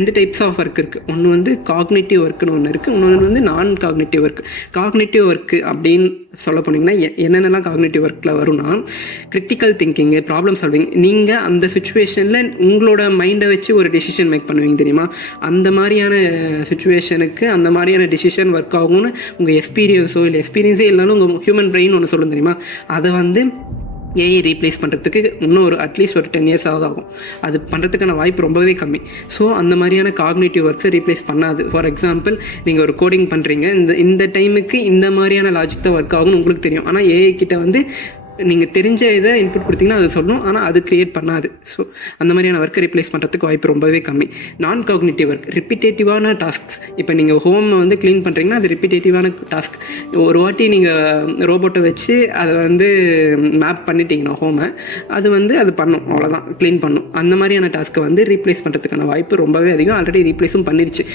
2 types of work இருக்குது. ஒன்று வந்து காக்னேட்டிவ் ஒர்க்குன்னு ஒன்று இருக்குது, இன்னொன்று வந்து நான் காக்னேட்டிவ் ஒர்க். காக்னேட்டிவ் ஒர்க்கு அப்படின்னு சொல்ல போனீங்கன்னா என்னென்னலாம் காக்னேட்டிவ் ஒர்க்கில் வரும்னா, கிரிட்டிக்கல் திங்கிங்கு, ப்ராப்ளம் சால்விங். நீங்கள் அந்த சுச்சுவேஷனில் உங்களோட மைண்டை வச்சு ஒரு டெசிஷன் மேக் பண்ணுவீங்க தெரியுமா, அந்த மாதிரியான சுச்சுவேஷனுக்கு அந்த மாதிரியான டெசிஷன் ஒர்க் ஆகும்னு உங்கள் எக்ஸ்பீரியன்ஸோ இல்லை எக்ஸ்பீரியன்ஸே இல்லைனாலும் உங்கள் ஹியூமன் பிரெயின் ஒன்று சொல்லும் தெரியுமா, அதை வந்து ஏஐ ரீப்ளேஸ் பண்ணுறதுக்கு இன்னும் அட்லீஸ்ட் ஒரு 10 years ஆகும். அது பண்ணுறதுக்கான வாய்ப்பு ரொம்பவே கம்மி. ஸோ அந்த மாதிரியான காக்னேட்டிவ் ஒர்க்ஸை ரீப்ளேஸ் பண்ணாது. ஃபார் எக்ஸாம்பிள், நீங்கள் ஒரு கோடிங் பண்ணுறீங்க, இந்த டைமுக்கு இந்த மாதிரியான லாஜிக் தான் ஒர்க் ஆகும்னு உங்களுக்கு தெரியும். ஆனால் ஏஐ கிட்ட வந்து நீங்கள் தெரிஞ்ச இதை இன்புட் கொடுத்தீங்கன்னா அது சொல்லணும், ஆனால் அது க்ரியேட் பண்ணாது. ஸோ அந்த மாதிரியான ஒர்க்கை ரீப்ளேஸ் பண்ணுறதுக்கு வாய்ப்பு ரொம்பவே கம்மி. நான் காக்னிட்டிவ் ஒர்க் ரிப்பிட்டேட்டிவான டாஸ்க்ஸ். இப்போ நீங்கள் ஹோமை வந்து க்ளீன் பண்ணுறீங்கன்னா அது ரிப்பிட்டேட்டிவான டாஸ்க். ஒரு வாட்டி நீங்கள் ரோபோட்டை வச்சு அதை வந்து மேப் பண்ணிட்டீங்கன்னா ஹோமை, அது வந்து அது பண்ணும், அவ்வளோதான், க்ளீன் பண்ணும். அந்த மாதிரியான டாஸ்க்கை வந்து ரீப்ளேஸ் பண்ணுறதுக்கான வாய்ப்பு ரொம்பவே அதிகம். ஆல்ரெடி ரீப்ளேஸும் பண்ணிருச்சு.